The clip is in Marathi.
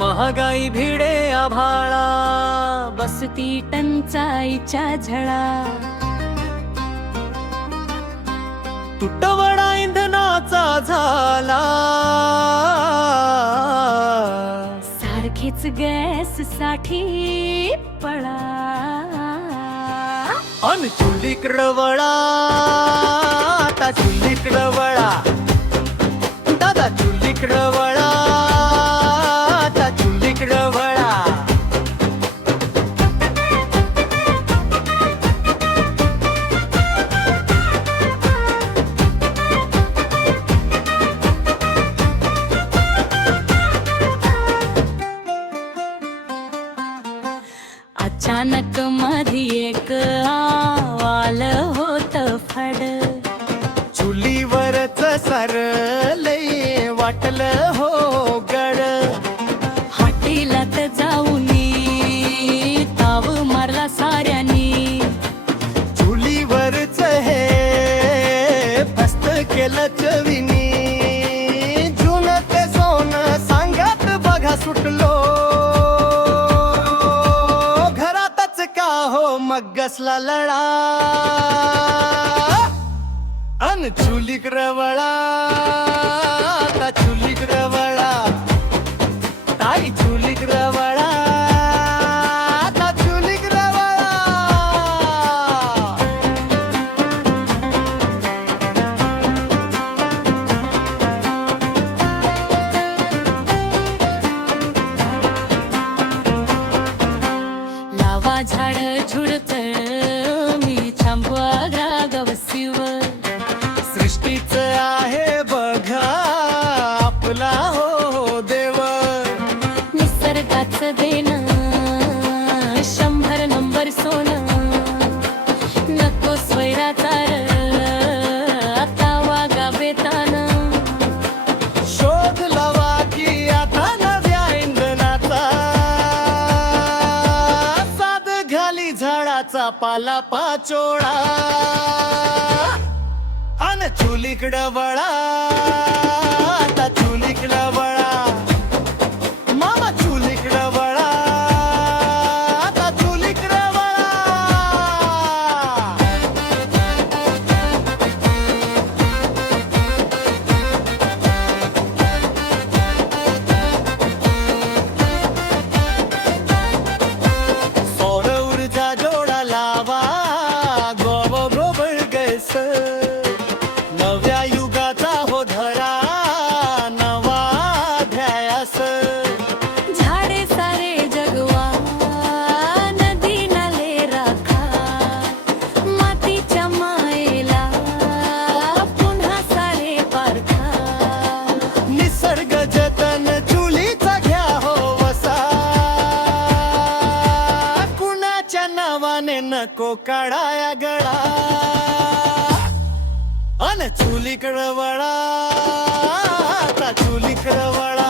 महागाई भिडे आभाळा, बसती टंचाईच्या झळा, तुटवडा इंधनाचा झाला, सारखीच गॅस साठी पळा, अन चुलीकडं वळा, आता चुलीकडं वळा, दादा चुलीकडं वळा, आता चुलीकडं वळा. अचानक मधी एक आवाल होत फड, चुलीवरच सरलय वाटलं हो गड, हॉटेलात जाऊनी ताव मारला साऱ्यानी, चुलीवरच हे फस्त केलं चविनी, जुनं ते सोनं सांगत बघा सुटलो, घरातच का हो मग कसला लढा, अन चुलीकडं वळा, आता चुलीकडं वळा, ताई चुलीकडं वळा, आता चुलीकडं वळा. लावा झाड झुडत मी थांबवा गवसीवर, सृष्टीच आहे बघा आपला हो देव, निसर्गाच देणं 100 नंबर सोनं, नको स्वैराचार आता वागा बेतान, शोध लावा की आता नव्या इंधनाचा, साध घाली झाडाचा पाला पाचोळा, अन चुलीकडं वळा, आता चुलीकडं वळा, मामा चुलीकडं वळा, आता चुलीकडं वळा. सौर ऊर्जा जोडा लावा, गोबळ गैस, नव्या युगाचा हो धरा नवा ध्यास, झाडे सारे जगवा, नदी नाले राखा, मातीच्या मायेला पुन्हा सारे पारखा, निसर्ग जतन चुलीचा घ्या हो वसा, कुणाच्या नावाने नको काढाया गळा, अन चुलीकडं वळा, आता चुलीकडं वळा.